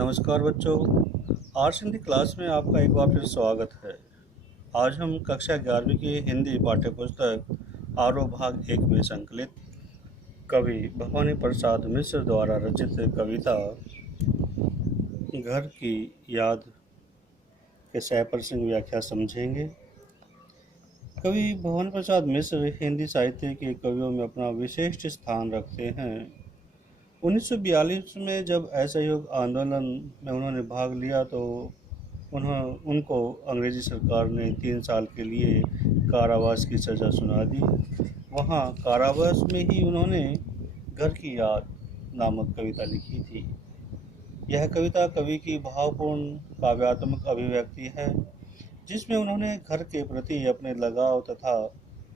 नमस्कार बच्चों। Arts Hindi class में आपका एक बार फिर स्वागत है। आज हम कक्षा 11वीं की हिंदी पाठ्यपुस्तक आरो भाग 1 में संकलित कवि भवानी प्रसाद मिश्र द्वारा रचित कविता घर की याद के 100% व्याख्या समझेंगे। कवि भवानी प्रसाद मिश्र हिंदी साहित्य के कवियों में अपना विशिष्ट स्थान रखते हैं। 1942 में जब असहयोग आंदोलन में उन्होंने भाग लिया तो उनको अंग्रेजी सरकार ने 3 साल के लिए कारावास की सज़ा सुना दी। वहाँ कारावास में ही उन्होंने घर की याद नामक कविता लिखी थी। यह कविता कवि की भावपूर्ण काव्यात्मक अभिव्यक्ति है, जिसमें उन्होंने घर के प्रति अपने लगाव तथा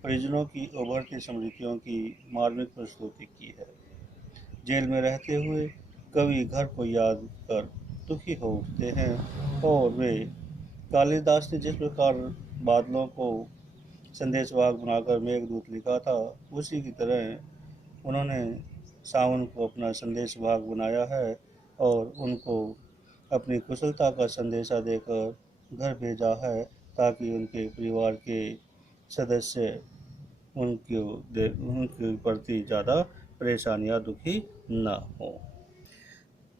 परिजनों की उभरती स्मृतियों की मार्मिक प्रस्तुति की है। जेल में रहते हुए कवि घर को याद कर दुखी हो उठते हैं और वे कालिदास ने जिस प्रकार बादलों को संदेशवाहक बनाकर मेघदूत लिखा था, उसी की तरह उन्होंने सावन को अपना संदेशवाहक बनाया है और उनको अपनी कुशलता का संदेशा देकर घर भेजा है, ताकि उनके परिवार के सदस्य उनके प्रति ज़्यादा परेशानियाँ दुखी न हो।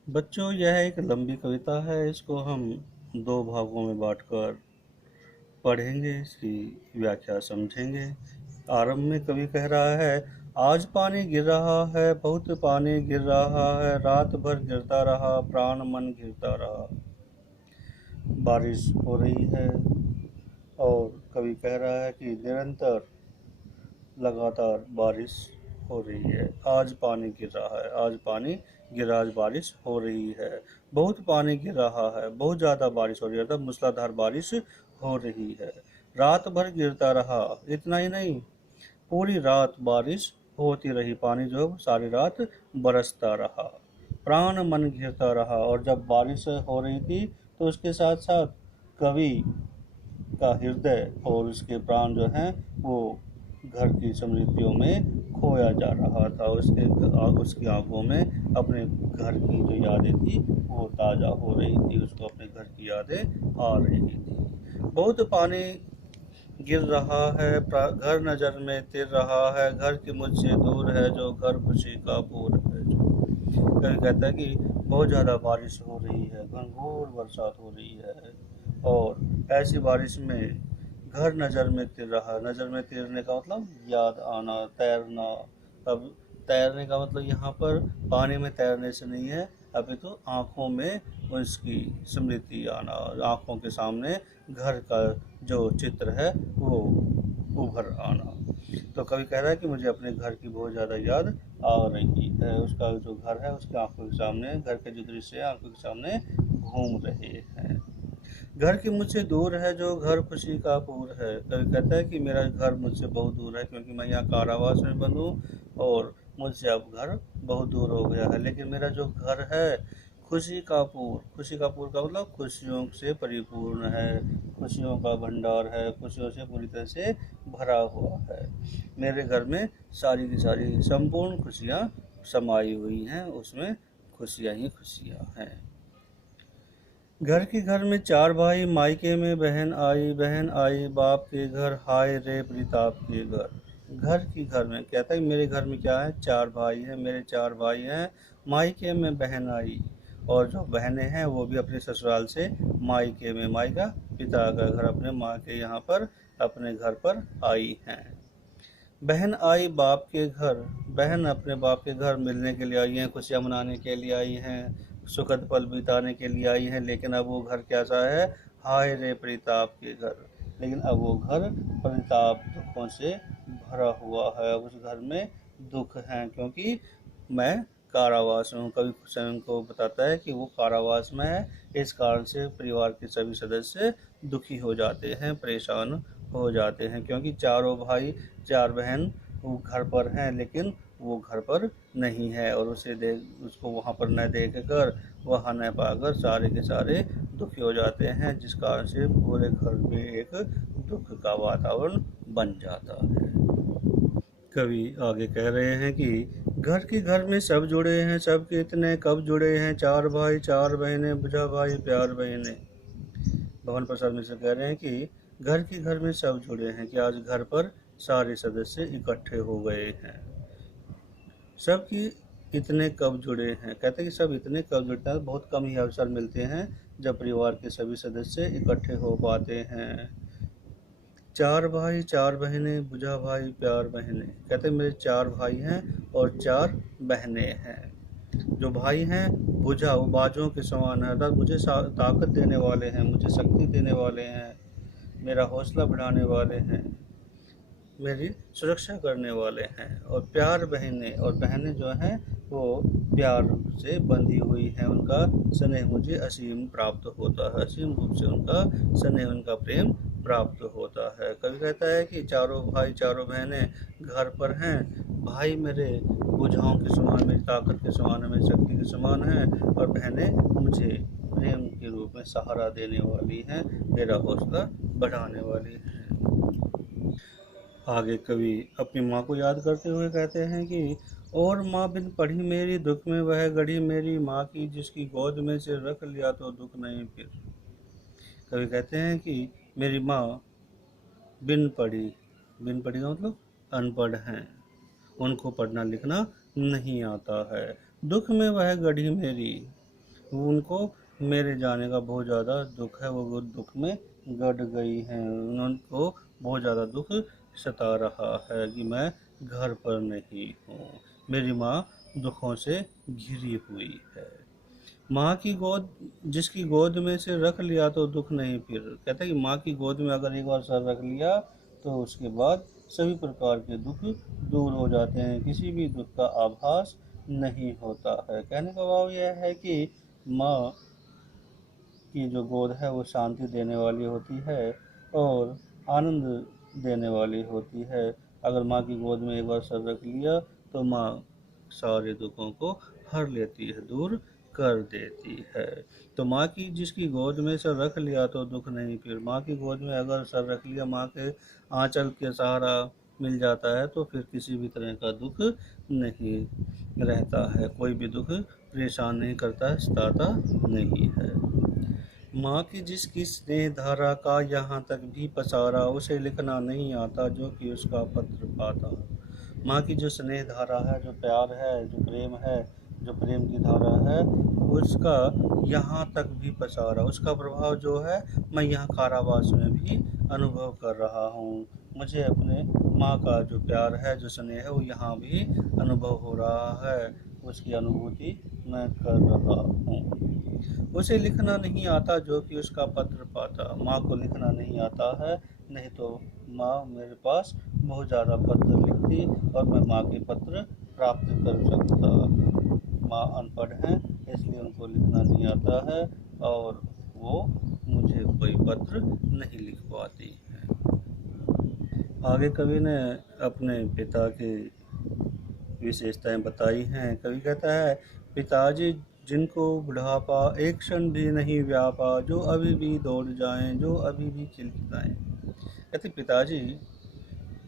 बच्चों, यह एक लंबी कविता है। इसको हम 2 भागों में बांटकर पढ़ेंगे, इसकी व्याख्या समझेंगे। आरंभ में कवि कह रहा है, आज पानी गिर रहा है, बहुत पानी गिर रहा है, रात भर गिरता रहा, प्राण मन गिरता रहा। बारिश हो रही है और कवि कह रहा है कि निरंतर लगातार बारिश हो रही है। आज पानी गिर रहा है, आज पानी गिर, आज बारिश हो रही है। बहुत पानी गिर रहा है, बहुत ज़्यादा बारिश हो रही है, तब मूसलाधार बारिश हो रही है। रात भर गिरता रहा, इतना ही नहीं, पूरी रात बारिश होती रही, पानी जो सारी रात बरसता रहा। प्राण मन घिरता रहा, और जब बारिश हो रही थी तो उसके साथ साथ कवि का हृदय और उसके प्राण जो हैं वो घर की स्मृतियों में खोया जा रहा था। उसकी आंखों में अपने घर की जो यादें थी वो ताज़ा हो रही थी, उसको अपने घर की यादें आ रही थी। बहुत पानी गिर रहा है, घर नज़र में तिर रहा है, घर की मुझसे दूर है जो, घर खुशी का पूर है जो। कभी कहता है कि बहुत ज़्यादा बारिश हो रही है, घनघोर बरसात हो रही है, और ऐसी बारिश में घर नज़र में तिर रहा। नज़र में तिरने का मतलब याद आना, तैरना। अब तैरने का मतलब यहाँ पर पानी में तैरने से नहीं है, अभी तो आँखों में उसकी स्मृति आना, आँखों के सामने घर का जो चित्र है वो उभर आना। तो कवि कह रहा है कि मुझे अपने घर की बहुत ज़्यादा याद आ रही है। उसका जो घर है उसके आँखों के सामने, घर के जो दृश्य है आँखों के सामने घूम रहे हैं। घर की मुझसे दूर है जो, घर खुशी का पूर है। कवि कहता है कि मेरा घर मुझसे बहुत दूर है, क्योंकि मैं यहाँ कारावास में बंद हूँ और मुझसे अब घर बहुत दूर हो गया है। लेकिन मेरा जो घर है खुशी का पूर, खुशी का पूर का मतलब खुशियों से परिपूर्ण है, खुशियों का भंडार है, खुशियों से पूरी तरह से भरा हुआ है। मेरे घर में सारी की सारी संपूर्ण खुशियाँ समाई हुई हैं, उसमें खुशियाँ ही खुशियाँ हैं। घर के घर में 4 भाई, मायके में बहन आई, बाप के घर, हाय रे प्रताप के घर। घर की घर में कहता है मेरे घर में क्या है, 4 भाई हैं, मेरे 4 भाई हैं, मायके में बहन आई, और जो बहनें हैं वो भी अपने ससुराल से मायके में, मायका पिता का घर, अपने माँ के यहाँ पर अपने घर पर आई हैं। बहन आई बाप के घर, बहन अपने बाप के घर मिलने के लिए आई हैं, खुशियाँ मनाने के लिए आई हैं, सुखद पल बिताने के लिए आई हैं। लेकिन अब वो घर कैसा है, हाय रे प्रताप के घर। लेकिन अब वो घर परिताप, दुखों से भरा हुआ है। उस घर में दुख हैं, क्योंकि मैं कारावास में हूँ। कवि स्वयं को बताता है कि वो कारावास में है, इस कारण से परिवार के सभी सदस्य दुखी हो जाते हैं, परेशान हो जाते हैं, क्योंकि चारों भाई 4 बहन वो घर पर हैं, लेकिन वो घर पर नहीं है, और उसको वहाँ पर न देख कर, वहाँ न पाकर सारे के सारे दुखी हो जाते हैं, जिस कारण से पूरे घर में एक दुख का वातावरण बन जाता है। कवि आगे कह रहे हैं कि घर की घर में सब जुड़े हैं, सब कितने कब जुड़े हैं, चार भाई चार बहनें, बुझा भाई प्यार बहनें। भवन प्रसाद मिश्र कह रहे हैं कि घर की घर में सब जुड़े हैं कि आज घर पर सारे सदस्य इकट्ठे हो गए हैं। सब की इतने कब जुड़े हैं, कहते हैं कि सब इतने कब जुड़ते हैं, बहुत कम ही अवसर मिलते हैं जब परिवार के सभी सदस्य इकट्ठे हो पाते हैं। चार भाई चार बहनें, बुझा भाई प्यार बहनें। कहते हैं मेरे चार भाई हैं और चार बहनें हैं। जो भाई हैं बुझा, वो बाजों के समान है, अर्थात मुझे ताकत देने वाले हैं, मुझे शक्ति देने वाले हैं, मेरा हौसला बढ़ाने वाले हैं, मेरी सुरक्षा करने वाले हैं। और प्यार बहनें, और बहनें जो हैं वो प्यार से बंधी हुई हैं, उनका स्नेह मुझे असीम प्राप्त होता है, असीम रूप से उनका स्नेह, उनका प्रेम प्राप्त होता है। कवि कहता है कि चारों भाई चारों बहनें घर पर हैं, भाई मेरे बुझाओं के समान, मेरी ताकत के समान है, मेरी शक्ति के समान है, और बहनें मुझे प्रेम के रूप में सहारा देने वाली हैं, मेरा हौसला बढ़ाने वाली हैं। आगे कवि अपनी माँ को याद करते हुए कहते हैं कि और माँ बिन पढ़ी मेरी, दुख में वह गढ़ी मेरी, माँ की जिसकी गोद में से रख लिया तो दुख नहीं फिर। कवि कहते हैं कि मेरी माँ बिन पढ़ी, बिन पढ़ी का मतलब अनपढ़ हैं, उनको पढ़ना लिखना नहीं आता है। दुख में वह गढ़ी मेरी, उनको मेरे जाने का बहुत ज़्यादा दुख है, वो दुख में गड़ गई हैं, उनको बहुत ज़्यादा दुख सता रहा है कि मैं घर पर नहीं हूँ, मेरी माँ दुखों से घिरी हुई है। माँ की गोद, जिसकी गोद में से रख लिया तो दुख नहीं फिर। कहते हैं कि माँ की गोद में अगर एक बार सर रख लिया तो उसके बाद सभी प्रकार के दुख दूर हो जाते हैं, किसी भी दुख का आभास नहीं होता है। कहने का भाव यह है कि माँ की जो गोद है वो शांति देने वाली होती है और आनंद देने वाली होती है। अगर माँ की गोद में एक बार सर रख लिया तो माँ सारे दुखों को हर लेती है, दूर कर देती है। तो माँ की जिसकी गोद में सर रख लिया तो दुख नहीं फिर। माँ की गोद में अगर सर रख लिया, माँ के आंचल के सहारा मिल जाता है तो फिर किसी भी तरह का दुख नहीं रहता है, कोई भी दुख परेशान नहीं करता है, सताता नहीं है। माँ की जिसकी स्नेह धारा का यहाँ तक भी पसारा, उसे लिखना नहीं आता जो कि उसका पत्र पाता। माँ की जो स्नेह धारा है, जो प्यार है, जो प्रेम है, जो प्रेम की धारा है, उसका यहाँ तक भी पसारा, उसका प्रभाव जो है मैं यहाँ कारावास में भी अनुभव कर रहा हूँ। मुझे अपने माँ का जो प्यार है, जो स्नेह है, वो यहाँ भी अनुभव हो रहा है, उसकी अनुभूति मैं कर रहा हूँ। उसे लिखना नहीं आता जो कि उसका पत्र पाता। माँ को लिखना नहीं आता है, नहीं तो माँ मेरे पास बहुत ज़्यादा पत्र लिखती और मैं माँ के पत्र प्राप्त कर सकता। माँ अनपढ़ हैं इसलिए उनको लिखना नहीं आता है और वो मुझे कोई पत्र नहीं लिख पाती हैं। आगे कवि ने अपने पिता की विशेषताएं बताई हैं। कवि कहता है, पिताजी जिनको बुढ़ापा एक क्षण भी नहीं व्यापा, जो अभी भी दौड़ जाएं, जो अभी भी खिलखिलाएं। कहते पिताजी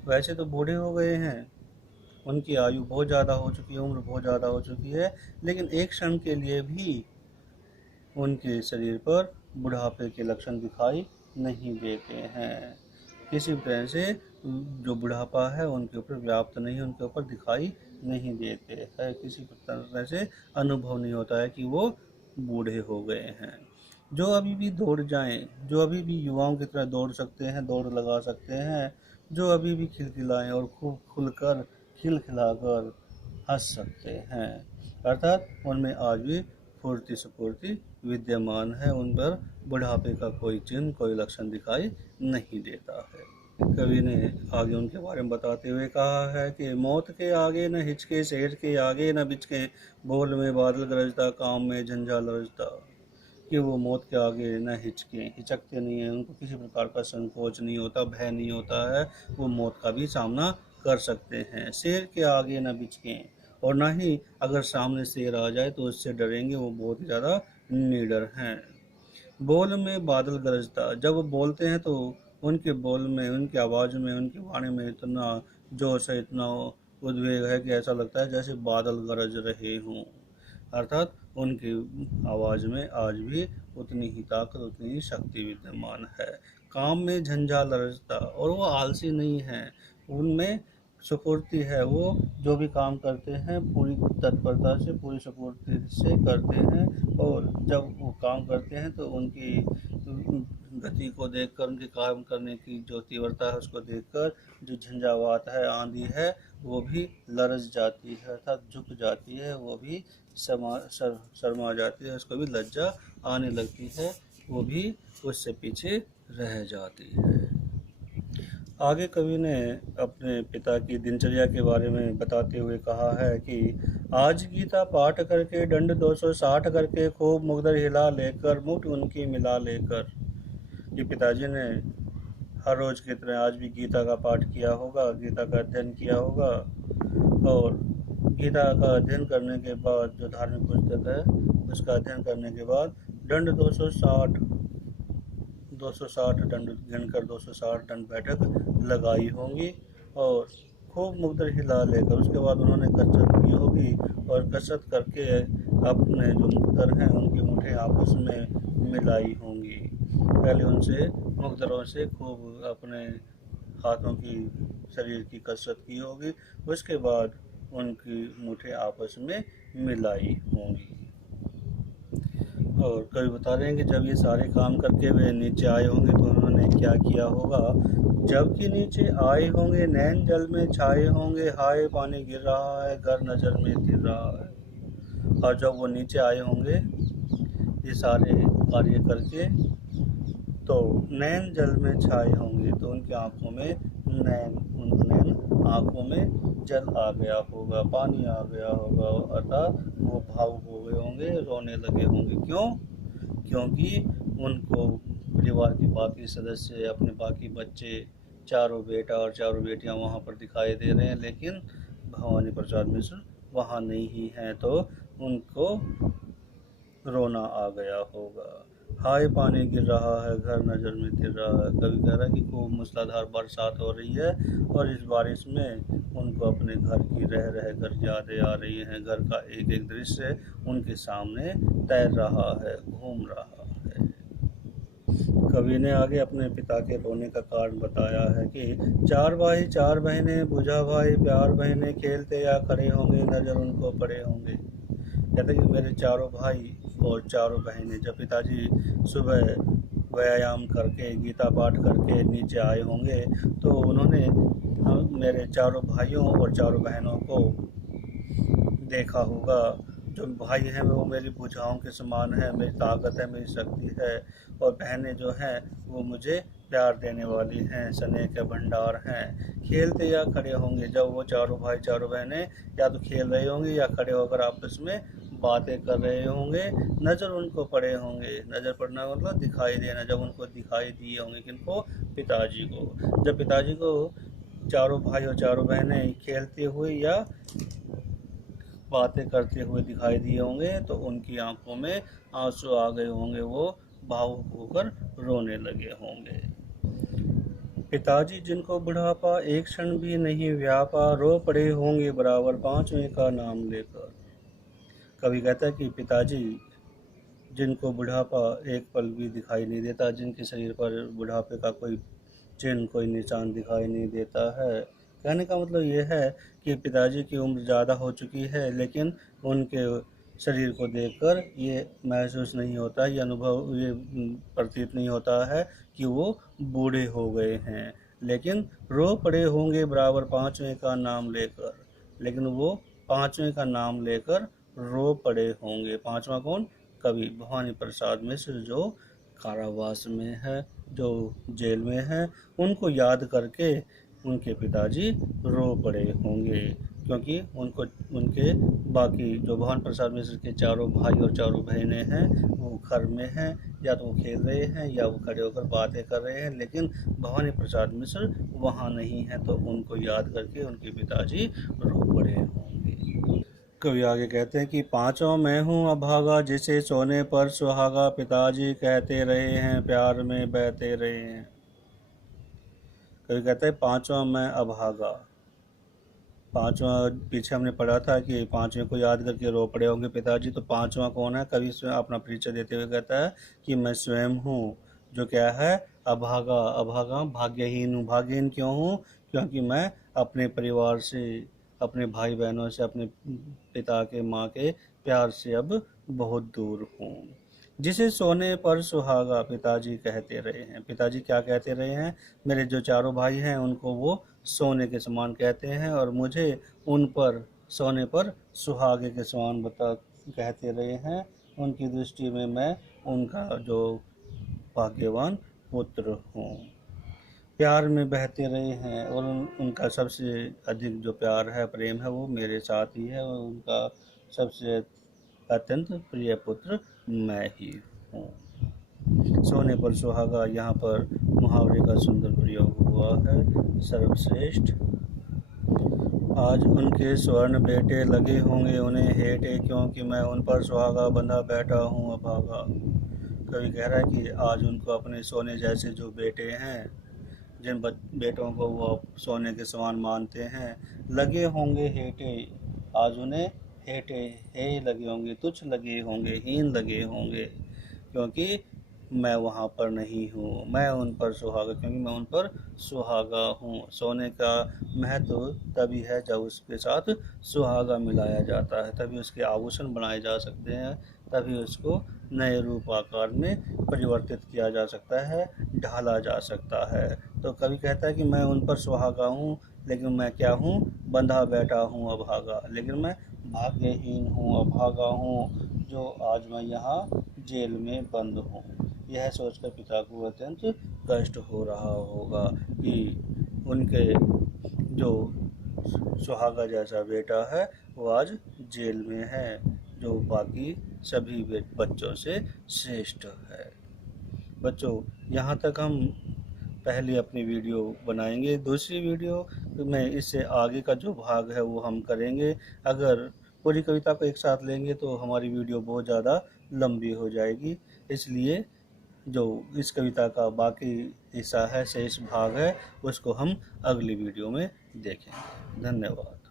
वैसे तो बूढ़े हो गए हैं, उनकी आयु बहुत ज़्यादा हो चुकी है, उम्र बहुत ज़्यादा हो चुकी है, लेकिन एक क्षण के लिए भी उनके शरीर पर बुढ़ापे के लक्षण दिखाई नहीं देते हैं। किसी भी तरह से जो बुढ़ापा है उनके ऊपर व्याप्त नहीं, उनके ऊपर दिखाई नहीं देते हैं, किसी तरह से अनुभव नहीं होता है कि वो बूढ़े हो गए हैं। जो अभी भी दौड़ जाएं, जो अभी भी युवाओं की तरह दौड़ सकते हैं, दौड़ लगा सकते हैं, जो अभी भी खिलखिलाएं और खूब खुलकर खिलखिलाकर हंस सकते हैं, अर्थात उनमें आज भी फुर्ती स्फूर्ति विद्यमान है, उन पर बुढ़ापे का कोई चिन्ह, कोई लक्षण दिखाई नहीं देता है। कवि ने आगे उनके बारे में बताते हुए कहा है कि मौत के आगे न हिचके, शेर के आगे न बिचके, बोल में बादल गरजता, काम में झंझा लरजता। कि वो मौत के आगे न हिचके, हिचकते नहीं हैं, उनको किसी प्रकार का संकोच नहीं होता, भय नहीं होता है, वो मौत का भी सामना कर सकते हैं। शेर के आगे न बिचके, और ना ही अगर सामने शेर आ जाए तो उससे डरेंगे, वो बहुत ही ज़्यादा निडर हैं। बोल में बादल गरजता, जब वो बोलते हैं तो उनके बोल में, उनकी आवाज़ में, उनकी वाणी में इतना जोश है, इतना उद्वेग है कि ऐसा लगता है जैसे बादल गरज रहे हों। अर्थात उनकी आवाज़ में आज भी उतनी ही ताकत, उतनी ही शक्ति विद्यमान है। काम में झंझाल रचता, और वो आलसी नहीं है, उनमें स्फूर्ति है। वो जो भी काम करते हैं पूरी तत्परता से, पूरी स्फूर्ति से करते हैं, और जब वो काम करते हैं तो उनकी गति को देखकर, उनके काम करने की जो तीव्रता है उसको देखकर जो झंझावात है, आंधी है, वो भी लरज जाती है, अर्थात झुक जाती है, वो भी शर्मा जाती है, उसको भी लज्जा आने लगती है, वो भी उससे पीछे रह जाती है। आगे कवि ने अपने पिता की दिनचर्या के बारे में बताते हुए कहा है कि आज गीता पाठ करके, दंड 260 करके, खूब मुग्धर हिला लेकर, मुठ उनकी मिला लेकर। ये पिताजी ने हर रोज की तरह आज भी गीता का पाठ किया होगा, गीता का अध्ययन किया होगा, और गीता का अध्ययन करने के बाद, जो धार्मिक पुस्तक है उसका अध्ययन करने के बाद, दंड 260 दंड गिनकर 260 दंड बैठक लगाई होंगी, और खूब मुग्धर हिला लेकर उसके बाद उन्होंने कसरत की होगी, और कसरत करके अपने जो मुग्धर हैं उनकी मुठें आपस में मिलाई होंगी। पहले उनसे मुग्धरों से खूब अपने हाथों की, शरीर की कसरत की होगी, उसके बाद उनकी मुठें आपस में मिलाई होंगी। और कवि बता रहे हैं कि जब ये सारे काम करके वे नीचे आए होंगे तो उन्होंने क्या किया होगा। जबकि नीचे आए होंगे नैन जल में छाए होंगे, हाय पानी गिर रहा है, घर नजर में तिर रहा है। और जब वो नीचे आए होंगे ये सारे कार्य करके, तो नैन जल में छाए होंगे, तो उनकी आंखों में नैन आंखों में जल आ गया होगा, पानी आ गया होगा, अर्थात वो भावुक हो गए होंगे, रोने लगे होंगे। क्यों? क्योंकि उनको परिवार के बाकी सदस्य, अपने बाकी बच्चे, चारों बेटा और चारों बेटियां वहाँ पर दिखाई दे रहे हैं, लेकिन भवानी प्रसाद मिश्र वहाँ नहीं हैं, तो उनको रोना आ गया होगा। हाय पानी गिर रहा है, घर नज़र में तिर रहा है। कवि कह रहा है कि खूब मूसलाधार बरसात हो रही है, और इस बारिश में उनको अपने घर की रह कर यादें आ रही हैं। घर का एक एक दृश्य उनके सामने तैर रहा है, घूम रहा है। कवि ने आगे अपने पिता के रोने का कारण बताया है कि 4 भाई 4 बहनें, बुझा भाई प्यार बहनें, खेलते या खड़े होंगे, नज़र उनको पड़े होंगे। कहते कि मेरे चारों भाई और चारों बहनें, जब पिताजी सुबह व्यायाम करके, गीता पाठ करके नीचे आए होंगे, तो उन्होंने मेरे चारों भाइयों और चारों बहनों को देखा होगा। जो भाई हैं वो मेरी भुजाओं के समान है, मेरी ताकत है, मेरी शक्ति है, और बहनें जो हैं वो मुझे प्यार देने वाली हैं, स्नेह के भंडार हैं। खेलते या खड़े होंगे, जब वो चारों भाई चारों बहनें या तो खेल रहे होंगे या खड़े होकर आपस में बातें कर रहे होंगे, नज़र उनको पड़े होंगे। नज़र पड़ना मतलब दिखाई देना, जब उनको दिखाई दिए होंगे, किनको? पिताजी को। जब पिताजी को चारों भाई और चारों बहनें खेलते हुए या बातें करते हुए दिखाई दिए होंगे, तो उनकी आंखों में आंसू आ गए होंगे, वो भावुक होकर रोने लगे होंगे। पिताजी जिनको बुढ़ापा एक क्षण भी नहीं व्यापा, रो पड़े होंगे बराबर पांचवें का नाम लेकर। कवि कहता है कि पिताजी जिनको बुढ़ापा एक पल भी दिखाई नहीं देता, जिनके शरीर पर बुढ़ापे का कोई चिन्ह, कोई निशान दिखाई नहीं देता है। कहने का मतलब ये है कि पिताजी की उम्र ज़्यादा हो चुकी है, लेकिन उनके शरीर को देखकर ये महसूस नहीं होता, ये अनुभव, ये प्रतीत नहीं होता है कि वो बूढ़े हो गए हैं। लेकिन रो पड़े होंगे बराबर पांचवें का नाम लेकर, लेकिन वो पांचवें का नाम लेकर रो पड़े होंगे। पांचवा कौन? कवि भवानी प्रसाद मिश्र, जो कारावास में है, जो जेल में है, उनको याद करके उनके पिताजी रो पड़े होंगे, क्योंकि उनको, उनके बाकी जो भवानी प्रसाद मिश्र के चारों भाई और चारों बहनें हैं वो घर में हैं, या तो वो खेल रहे हैं या वो खड़े होकर बातें कर रहे हैं, लेकिन भवानी प्रसाद मिश्र वहाँ नहीं है, तो उनको याद करके उनके पिताजी रो पड़े होंगे। कवि आगे कहते हैं कि पांचों मैं हूँ अभागा, जिसे सोने पर सुहागा, पिताजी कहते रहे हैं, प्यार में बहते रहे हैं। कवि कहते हैं पांचों मैं अभागा, पांचवा पीछे हमने पढ़ा था कि पांचवें को याद करके रो पड़े होंगे पिताजी। तो पांचवा कौन है? कवि स्वयं अपना परिचय देते हुए कहता है कि मैं स्वयं हूँ, जो क्या है? अभागा। अभागा भाग्यहीन हूँ। भाग्यहीन क्यों हूँ? क्योंकि मैं अपने परिवार से, अपने भाई बहनों से, अपने पिता के, माँ के प्यार से अब बहुत दूर हूँ। जिसे सोने पर सुहागा पिताजी कहते रहे हैं। पिताजी क्या कहते रहे हैं? मेरे जो चारों भाई हैं उनको वो सोने के समान कहते हैं, और मुझे उन पर सोने पर सुहागे के समान कहते रहे हैं। उनकी दृष्टि में मैं उनका जो भाग्यवान पुत्र हूँ। प्यार में बहते रहे हैं, और उनका सबसे अधिक जो प्यार है, प्रेम है, वो मेरे साथ ही है, और उनका सबसे अत्यंत प्रिय पुत्र मैं ही हूँ। सोने पर सुहागा, यहाँ पर मुहावरे का सुंदर प्रयोग हुआ है। सर्वश्रेष्ठ। आज उनके स्वर्ण बेटे लगे होंगे उन्हें हेटे, क्योंकि मैं उन पर सुहागा बंधा बैठा हूँ अभागा। कवि कह रहा है कि आज उनको अपने सोने जैसे जो बेटे हैं, जिन बेटों को वो सोने के समान मानते हैं, लगे होंगे हेटे। आज उन्हें हेटे, हे लगे होंगे, तुच्छ लगे होंगे, हीन लगे होंगे, क्योंकि मैं वहाँ पर नहीं हूँ। मैं उन पर सुहागा, क्योंकि मैं उन पर सुहागा हूँ। सोने का महत्व तभी है जब उसके साथ सुहागा मिलाया जाता है, तभी उसके आभूषण बनाए जा सकते हैं, तभी उसको नए रूप आकार में परिवर्तित किया जा सकता है, ढाला जा सकता है। तो कवि कहता है कि मैं उन पर सुहागा हूँ, लेकिन मैं क्या हूँ? बंधा बैठा हूँ अभागा। लेकिन मैं भाग्यहीन हूँ, अभागा हूँ, जो आज मैं यहाँ जेल में बंद हूँ। यह सोचकर पिता को अत्यंत कष्ट हो रहा होगा कि उनके जो सुहागा जैसा बेटा है वो आज जेल में है, जो बाकी सभी बच्चों से श्रेष्ठ है। बच्चों, यहाँ तक हम पहले अपनी वीडियो बनाएंगे। दूसरी वीडियो में इससे आगे का जो भाग है वो हम करेंगे। अगर पूरी कविता को एक साथ लेंगे तो हमारी वीडियो बहुत ज़्यादा लंबी हो जाएगी, इसलिए जो इस कविता का बाकी हिस्सा है, शेष भाग है, उसको हम अगली वीडियो में देखेंगे। धन्यवाद।